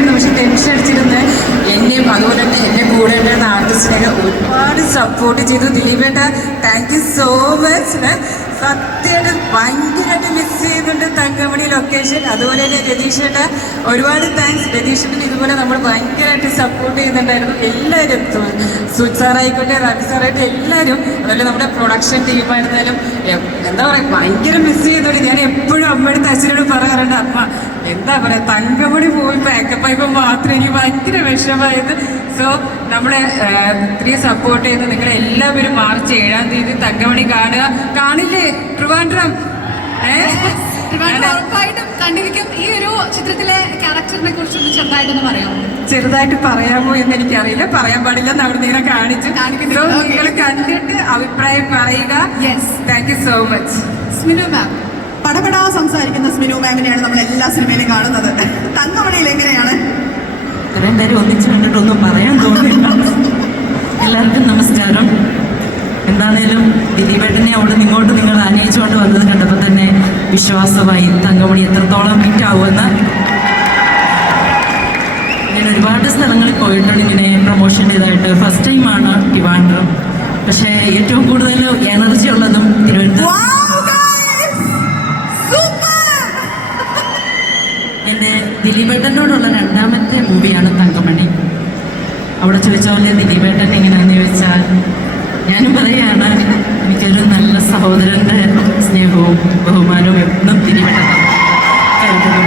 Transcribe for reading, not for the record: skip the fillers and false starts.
ആയിരുന്നു. പക്ഷെ ടെൻഷൻ അടിച്ചിരുന്ന് എന്നെയും അതുപോലെ തന്നെ എൻ്റെ കൂടെ ഉണ്ടായിരുന്ന ആർട്ടിസ്റ്റിനെയൊക്കെ ഒരുപാട് സപ്പോർട്ട് ചെയ്തു. ദിലീപേട്ട താങ്ക് യു സോ മച്ച്. സത്യമായിട്ട് ഭയങ്കരമായിട്ട് മിസ് ചെയ്യുന്നുണ്ട് തങ്കമണി ലൊക്കേഷൻ. അതുപോലെ തന്നെ രതീഷേട്ട ഒരുപാട് താങ്ക്സ്. രതീഷേട്ടൻ ഇതുപോലെ നമ്മൾ ഭയങ്കരമായിട്ട് സപ്പോർട്ട് ചെയ്യുന്നുണ്ടായിരുന്നു എല്ലാവരും. സുജ് സാറായിക്കോട്ടെ, റവി സാറായിട്ട് എല്ലാവരും, അതുപോലെ നമ്മുടെ പ്രൊഡക്ഷൻ ടീമായിരുന്നാലും എന്താ പറയുക ഭയങ്കര മിസ് ചെയ്യുന്നുണ്ട്. ഞാൻ എപ്പോഴും അമ്മയുടെ അച്ഛനോട് പറയാറുണ്ട്, അമ്മ എന്താ പറയുക തങ്കമണി പോയി പാക്കപ്പായപ്പോൾ മാത്രമേ എനിക്ക് ഭയങ്കര വിഷമമായത്. സോ നമ്മളെ ഇത്രയും സപ്പോർട്ട് ചെയ്ത് നിങ്ങളെല്ലാവരും മാർച്ച് 7-ാം തീയതി തങ്കമണി കാണുക. കാണില്ലേ ട്രിവാൻഡ്രം? ഉറപ്പായിട്ടും കണ്ടിരിക്കും. ഈ ഒരു ചിത്രത്തിലെ ക്യാരക്ടറിനെ കുറിച്ചൊന്ന് ചെറുതായിട്ടൊന്ന് പറയാമോ? ചെറുതായിട്ട് പറയാമോ എന്ന് എനിക്കറിയില്ല, പറയാൻ പാടില്ല എന്ന് അവിടെ നിങ്ങളെ കാണിച്ചു. നിങ്ങൾ കണ്ടിട്ട് അഭിപ്രായം പറയുക. Thank you so much. Sminu ma'am, പടപടാ സംസാരിക്കുന്ന സ്മിനു മാമിനെയാണ് നമ്മൾ എല്ലാ സിനിമയിലും കാണുന്നത്. തങ്കമണിയിൽ എങ്ങനെയാണ്? ഇത്രയും പേര് ഒന്നിച്ച് കണ്ടിട്ടൊന്നും പറയാൻ തോന്നുന്നില്ല. എല്ലാവർക്കും നമസ്കാരം. എന്താണേലും ദിലീപേട്ടനെ അവിടെ നിങ്ങോട്ട് നിങ്ങൾ അനയിച്ചുകൊണ്ട് വന്നത് കണ്ടപ്പോൾ തന്നെ വിശ്വാസമായി തങ്കമണി എത്രത്തോളം ഹിറ്റാവുമെന്ന്. ഞാൻ ഒരുപാട് സ്ഥലങ്ങളിൽ പോയിട്ടുണ്ട് ഇങ്ങനെ പ്രൊമോഷൻ ചെയ്തതായിട്ട്. ഫസ്റ്റ് ടൈമാണ് ട്രിവാൻഡ്രം. പക്ഷേ ഏറ്റവും കൂടുതൽ എനർജി ഉള്ളതും തിരുവനന്തപുരം. എൻ്റെ ദിലീപേട്ടനോടുള്ള രണ്ടാമത്തെ മൂവിയാണ് തങ്കമണി. അവിടെ ചോദിച്ച പോലെ ദിലീപേട്ടൻ എങ്ങനെയാണെന്ന് ചോദിച്ചാൽ ഞാനും പറയുകയാണ്, എനിക്കൊരു നല്ല സഹോദരൻ്റെ സ്നേഹവും ബഹുമാനവും എന്നും ദിലീപേട്ടൻ കരുതുന്നു.